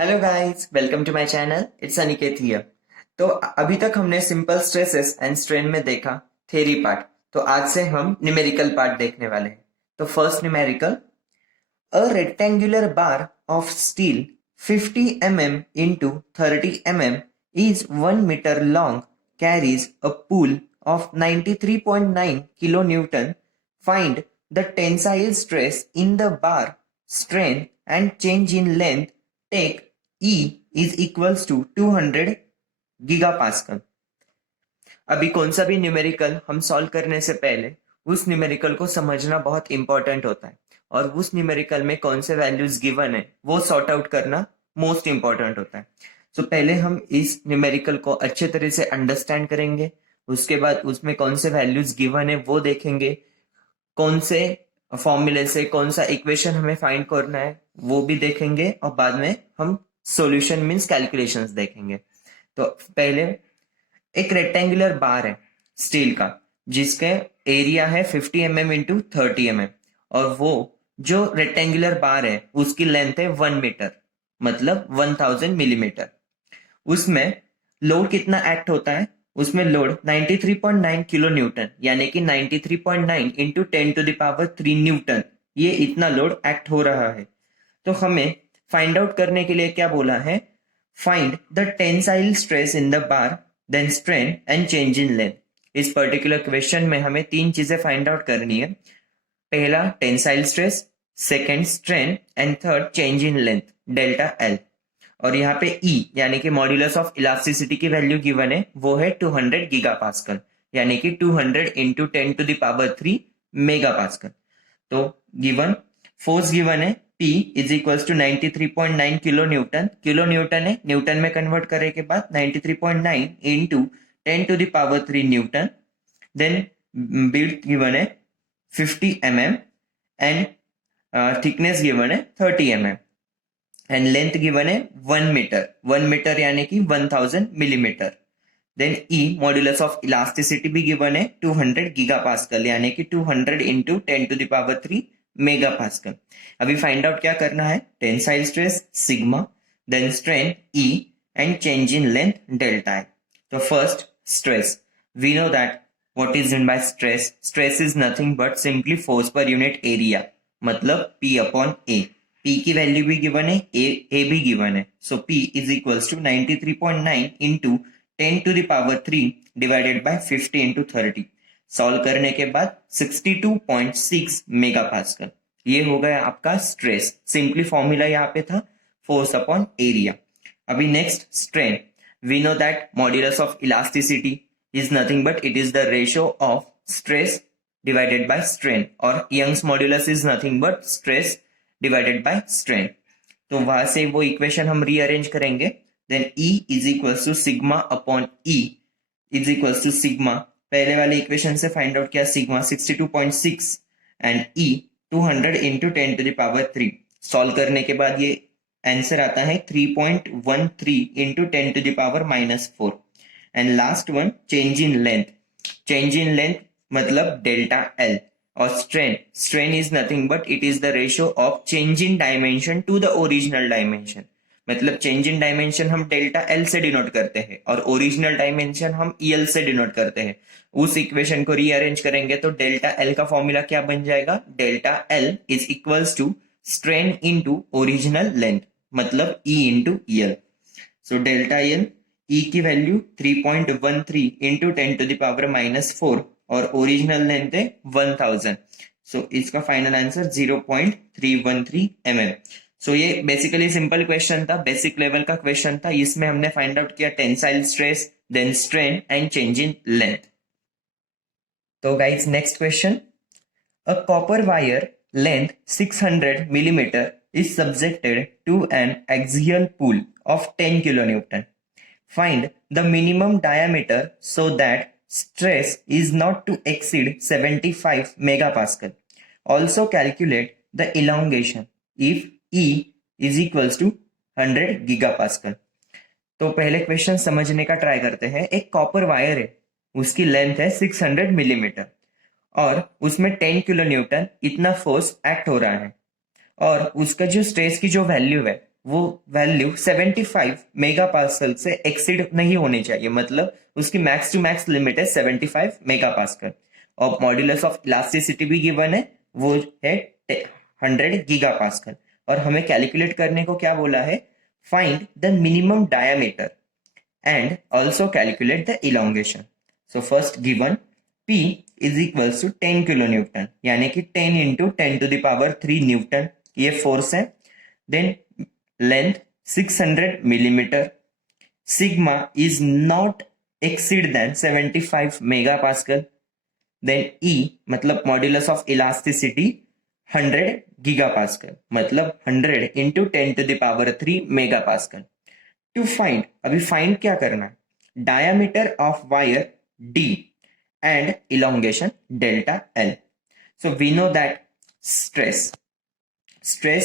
Hello guys, welcome to my channel. It's Aniket here. तो अभी तक हमने सिंपल स्ट्रेसेस एंड स्ट्रेन में देखा थ्योरी पार्ट। तो आज से हम न्यूमेरिकल पार्ट देखने वाले हैं। तो first numerical, a rectangular bar of steel 50 mm into 30 mm is 1 meter long, carries a pull of 93.9 kilonewton. Find the tensile stress in the bar, strain and change in length. Take E is equals to 200 gigapascal. अभी कौन सा भी numerical हम solve करने से पहले उस numerical को समझना बहुत इंपॉर्टेंट होता है, और उस न्यूमेरिकल में कौन से वैल्यूज गिवन है वो सॉर्ट आउट करना मोस्ट इंपॉर्टेंट होता है। तो पहले हम इस न्यूमेरिकल को अच्छे तरह से अंडरस्टैंड करेंगे, उसके बाद उसमें कौन से वैल्यूज गिवन है वो देखेंगे, कौन से फॉर्मूले से कौन सा इक्वेशन हमें फाइंड करना है वो भी देखेंगे, और बाद में हम सॉल्यूशन मींस कैलकुलेशंस देखेंगे। तो पहले एक रेक्टेंगुलर बार है स्टील का, जिसके एरिया है 50 mm इंटू 30 mm, और वो जो रेक्टेंगुलर बार है उसकी लेंथ है 1 मीटर, मतलब 1000 मिलीमीटर। उसमें लोड कितना एक्ट होता है? उसमें लोड 93.9 किलो न्यूटन, यानी कि 93.9 इंटू 10⁻³ न्यूटन, ये इतना लोड एक्ट हो रहा है। तो हमें फाइंड आउट करने के लिए क्या बोला है? Find the tensile stress in the bar, then strain and change in length. इस पर्टिकुलर क्वेश्चन में हमें तीन चीजें फाइंड आउट करनी है। पहला tensile stress, second strain and third change in length delta L. और यहाँ पे E यानी कि मॉड्यूलस ऑफ इलास्टिसिटी की वैल्यू गिवन है, वो है 200 गीगापास्कल, यानी कि 200 इंटू 10⁻³ मेगापास्कल। तो गिवन फोर्स गिवन है P is equals to 93.9 kilo newton. Kilo newton है, न्यूटन में कन्वर्ट करने के बाद 93.9 into 10⁻³ newton. Then build given है 50 mm एंड थिकनेस गिवन है 30 mm एंड लेंथ गिवन है 1 मीटर। 1 मीटर यानी कि 1000 millimetre. Then E modulus of elasticity भी गिवन है 200 गीगापास्कल, यानी कि 200 इंटू 10⁻³ मेगापास्कल। अभी फाइंड आउट क्या करना है? Tensile stress sigma, then strain E and change in length delta है। तो first stress, we know that what is mean by stress. Stress is nothing but simply force per unit area, मतलब P upon A। P की value भी given है, A भी given है। So P is equals to 93.9 into 10⁻³ divided by 50 into 30। Solve करने के बाद 62.6 megapascal. ये हो गया आपका स्ट्रेस। सिंपली फॉर्मूला यहाँ पे था फोर्स अपॉन एरिया। अभी next strain, we know that modulus of elasticity is nothing but it is the ratio of stress divided by strain, और Young's modulus is nothing but stress divided by strain. तो वहां से वो equation हम rearrange करेंगे। Then E is equals to sigma upon E is equals to sigma, पहले वाले equation से फाइंड आउट किया sigma 62.6 and E 200 into 10⁻³ solve करने के बाद ये आंसर आता है 3.13 into 10⁻⁻4। And last one change in length. Change in length मतलब डेल्टा एल, और strain, strain is nothing but it is the ratio of change in dimension to the original dimension. मतलब change in dimension हम delta L से denote करते हैं और original dimension हम EL से डिनोट करते हैं। उस इक्वेशन को रीअरेंज करेंगे तो डेल्टा एल का फॉर्मूला क्या बन जाएगा? Delta L is equals to strain into original length, मतलब E into EL। So delta L, E की वैल्यू 3.13 इंटू 10⁻⁻4 और ओरिजिनल लेंथ है 1000। सो इसका फाइनल आंसर 0.313 mm। सो ये बेसिकली सिंपल क्वेश्चन था, बेसिक लेवल का क्वेश्चन था। इसमें हमने फाइंड आउट किया tensile stress, then strain and change in length. तो guys next question, a copper wire length 600 millimeter is subjected to an axial pull of 10 kilonewton. Find the minimum diameter so that stress is not to exceed 75 megapascal. Also calculate the elongation if E is equals to 100 gigapascal. तो पहले question समझने का try करते हैं। एक copper wire है, उसकी length है 600 मिलीमीटर और उसमें 10 किलो न्यूटन इतना फोर्स एक्ट हो रहा है, और उसका जो स्ट्रेस की जो वैल्यू है वो वैल्यू 75 मेगापास्कल से एक्सीड नहीं होनी चाहिए, मतलब उसकी मैक्स टू मैक्स लिमिट है 75 मेगापास्कल। और मॉड्यूलस ऑफ इलास्टिसिटी भी गिवन है, वो है 100 गीगापास्कल। और हमें कैलकुलेट करने को क्या बोला है, find the minimum diameter and also calculate the elongation. So first given P is equals to 10 kilonewton, यानी कि 10 into 10 to the power 3 Newton ये फोर्स है। Then length 600 millimeter, sigma is not exceed than 75 megapascal, then E मतलब modulus of elasticity 100 gigapascal, मतलब 100 into 10 to the power 3 megapascal. To find, अभी find क्या करना है, diameter of wire D and elongation delta L. So we know that stress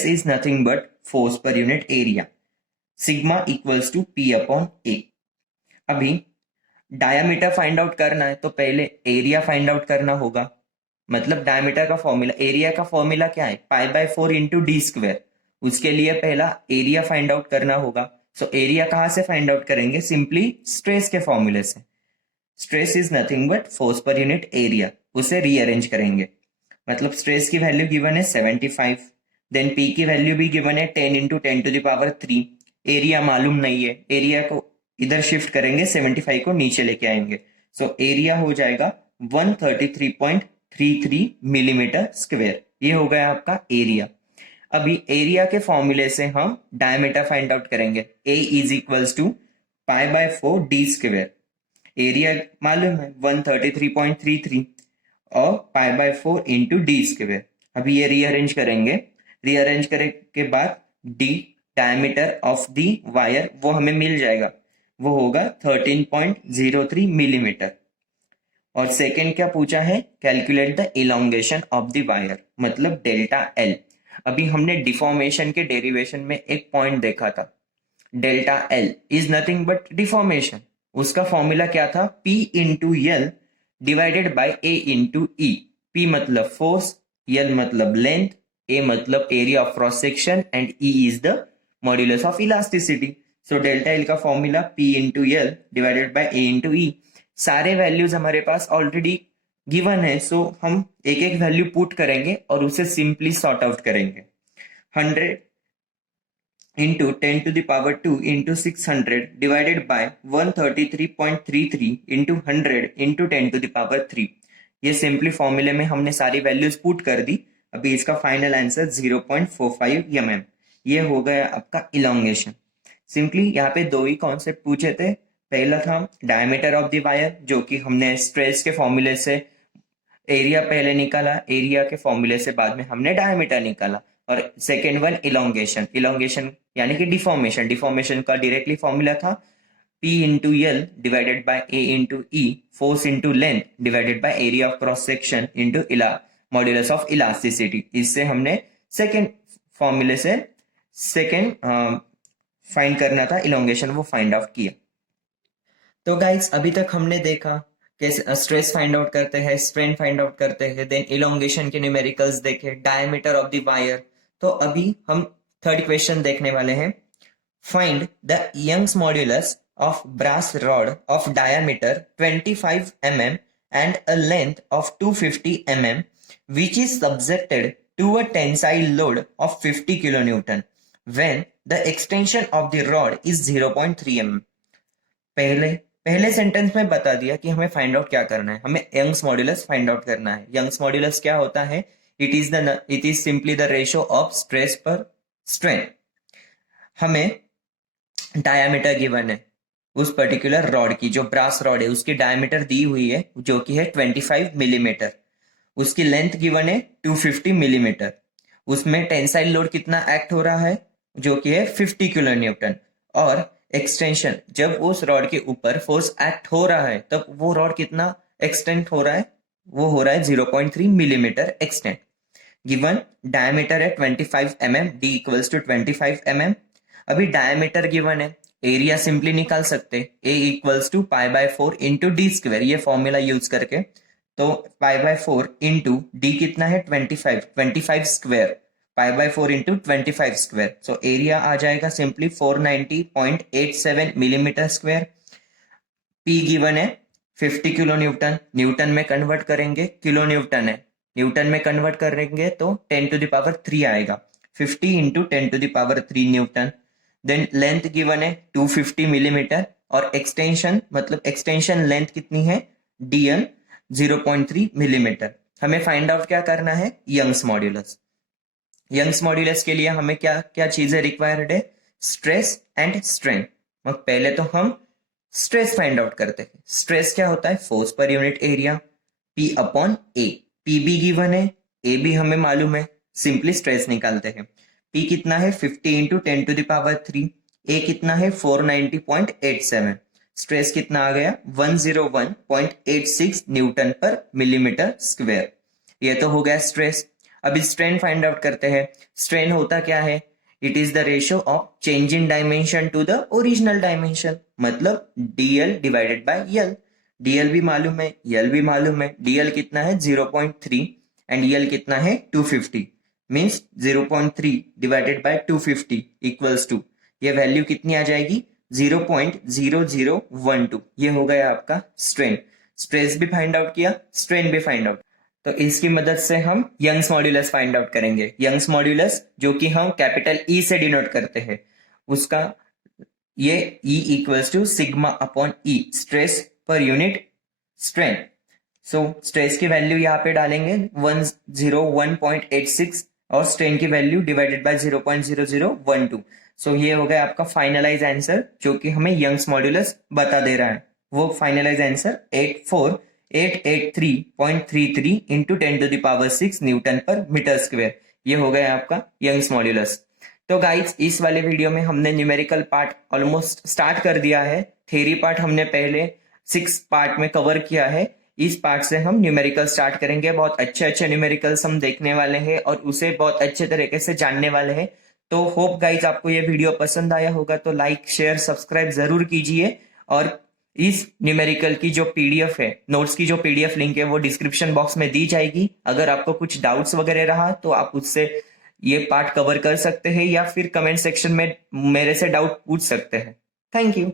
is nothing but force per unit area, sigma equals to P upon A. अभी diameter find out करना है तो पहले area find out करना होगा, मतलब diameter का formula, area का फॉर्मूला क्या है, पाई बाय 4 इंटू डी स्क्वायर। उसके लिए पहला एरिया फाइंड आउट करना होगा। सो एरिया कहां से फाइंड आउट करेंगे, सिंपली स्ट्रेस के फॉर्मूले से। Stress is nothing but force per unit area, उसे रीअरेंज करेंगे। मतलब स्ट्रेस की वैल्यू गिवन है 75, देन पी की वैल्यू भी गिवन है 10 into 10 to the power 3। Area मालूम नहीं है, एरिया को इधर शिफ्ट करेंगे, 75 को नीचे लेके आएंगे। सो एरिया हो जाएगा 133.33 मिलीमीटर स्क्वायर, ये हो गया आपका एरिया। अभी एरिया के फॉर्मूले से हम डायमीटर फाइंड आउट करेंगे, A is equals to pi by 4 D square. Area मालूम है 133.33 और pi by 4 into D square. अभी ये रीअरेंज करेंगे, रीअरेंज करने के बाद D diameter of the wire वो हमें मिल जाएगा, वो होगा 13.03 मिलीमीटर। और सेकेंड क्या पूछा है, calculate the elongation of the wire, मतलब डेल्टा एल। अभी हमने डिफॉर्मेशन के डेरिवेशन में एक पॉइंट देखा था, delta L is nothing but deformation. उसका फॉर्मूला क्या था, P into L divided by A into E. P मतलब फोर्स, एल मतलब लेंथ, ए मतलब area of cross section and E is the modulus of elasticity. So delta L का formula P into L divided by A into E. सारे values हमारे पास already given है, सो हम एक एक वैल्यू पुट करेंगे और उसे सिंपली सॉर्ट आउट करेंगे। 100 into 10 to the power 2 into 600 divided by 133.33 into 100 into 10 to the power 3। ये सिंपली फॉर्मूले में हमने सारी वैल्यूज पुट कर दी। अभी इसका फाइनल आंसर 0.45 mm, ये हो गया आपका इलोंगेशन। सिंपली यहाँ पे दो ही कॉन्सेप्ट पूछे थे, पहला था डायमीटर ऑफ द वायर, जो कि हमने स्ट्रेस के फॉर्मूले से एरिया पहले निकाला, एरिया के फॉर्मूले से बाद में हमने डायमीटर निकाला। और सेकेंड वन इलोंगेशन, इलोंगेशन यानी कि डिफॉर्मेशन, डिफॉर्मेशन का डायरेक्टली फॉर्मूला था P into L divided by A into E, force into length divided by area of cross section into modulus of elasticity. इससे हमने सेकेंड फॉर्मूले से सेकेंड फाइंड करना था इलोंगेशन, वो फाइंड आउट किया। तो गाइस अभी तक हमने देखा कैसे स्ट्रेस फाइंड आउट करते हैं, स्ट्रेन फाइंड आउट करते हैं, देन इलोंगेशन के न्यूमेरिकल्स देखे, डायमीटर ऑफ द वायर। तो अभी हम थर्ड क्वेश्चन देखने वाले हैं, find the Young's modulus of brass rod of diameter 25 mm and a length of 250 mm which is subjected to a tensile load of 50 kilonewton when the extension of the rod is 0.3 mm। पहले sentence में बता दिया कि हमें find out क्या करना है, हमें यंग्स मॉड्यूलस फाइंड आउट करना है। यंग्स मॉड्यूलस क्या होता है, it is simply the ratio of stress पर स्ट्रेन। हमें डायमीटर गिवन है उस पर्टिकुलर रॉड की, जो ब्रास रॉड है उसकी डायमीटर दी हुई है जो कि है 25 मिलीमीटर, उसकी लेंथ गिवन है 250 मिलीमीटर, उसमें टेंसाइल लोड कितना एक्ट हो रहा है जो कि है 50 किलो न्यूटन, और एक्सटेंशन जब उस रॉड के ऊपर फोर्स एक्ट हो रहा है तब वो रॉड कितना एक्सटेंड हो रहा है, वो हो रहा है 0.3 मिलीमीटर एक्सटेंड। गिवन डायमीटर है 25 mm, d equals to 25 mm। अभी डायमीटर गिवन है, एरिया सिंपली निकाल सकते, a equals to pi by 4 into D square, ये फॉर्मूला यूज करके। तो पाई बाय 4 इंटू डी कितना है 25 square, π/4 into 25 square. So area आ जाएगा simply 490.87 millimetre square. P given है 50 किलो न्यूटन, न्यूटन में कन्वर्ट करेंगे, किलो न्यूटन है, न्यूटन में कन्वर्ट करेंगे तो 10⁻³ आएगा, 50 into 10⁻³ newton. Then length given है 250 मिलीमीटर और एक्सटेंशन मतलब एक्सटेंशन लेंथ कितनी है dl 0.3 मिलीमीटर। हमें फाइंड आउट क्या करना है, यंग्स मॉड्यूलस। यंग्स मॉड्यूलस के लिए हमें क्या क्या चीजें रिक्वायर्ड है, स्ट्रेस एंड स्ट्रेन। मग पहले तो हम स्ट्रेस फाइंड आउट करते हैं। स्ट्रेस क्या होता है, force per unit area, P upon A. P भी गिवन है, ए भी हमें मालूम है, सिंपली स्ट्रेस निकालते हैं। P कितना है 50 इंटू 10⁻³, ए कितना है 490.87, स्ट्रेस कितना आ गया 101.86 न्यूटन पर मिलीमीटर स्क्वायर। ये तो हो गया स्ट्रेस। अभी स्ट्रेन फाइंड आउट करते हैं। स्ट्रेन होता क्या है, it is the ratio of change in dimension to the original dimension, मतलब dl divided by l। dl भी मालूम है, l भी मालूम है। dl कितना है 0.3 एंड l कितना है 250, means 0.3 divided by 250 equals to, ये वैल्यू कितनी आ जाएगी 0.0012। ये हो गया आपका स्ट्रेन। स्ट्रेस भी फाइंड आउट किया, स्ट्रेन भी फाइंड आउट। तो इसकी मदद से हम यंग्स मॉड्यूलस फाइंड आउट करेंगे। यंग्स मॉड्यूलस जो कि हम कैपिटल ई से डिनोट करते हैं, उसका ये E equals to sigma upon E, stress per unit strain. So stress की वैल्यू यहाँ पे डालेंगे 101.86 और स्ट्रेन की वैल्यू डिवाइडेड बाय 0.0012। सो ये हो गया आपका फाइनलाइज आंसर जो कि हमें यंग्स मॉड्यूलस बता दे रहा है। वो फाइनलाइज आंसर 84883.33 इंटू 10⁻6 न्यूटन पर मीटर स्क्वायर। ये हो गया आपका यंग्स मॉड्यूलस। तो गाइस इस वाले वीडियो में हमने न्यूमेरिकल पार्ट ऑलमोस्ट स्टार्ट कर दिया है। थ्योरी पार्ट हमने पहले 6 पार्ट में कवर किया है। इस पार्ट से हम न्यूमेरिकल स्टार्ट करेंगे। बहुत अच्छे अच्छे न्यूमेरिकल्स हम देखने वाले हैं और उसे बहुत अच्छे तरीके से जानने वाले हैं। तो होप गाइज आपको ये वीडियो पसंद आया होगा, तो लाइक शेयर सब्सक्राइब जरूर कीजिए। और इस न्यूमेरिकल की जो पीडीएफ है, नोट्स की जो पीडीएफ लिंक है वो डिस्क्रिप्शन बॉक्स में दी जाएगी। अगर आपको कुछ डाउट्स वगैरह रहा तो आप उससे ये पार्ट कवर कर सकते हैं या फिर कमेंट सेक्शन में मेरे से डाउट पूछ सकते हैं। Thank you.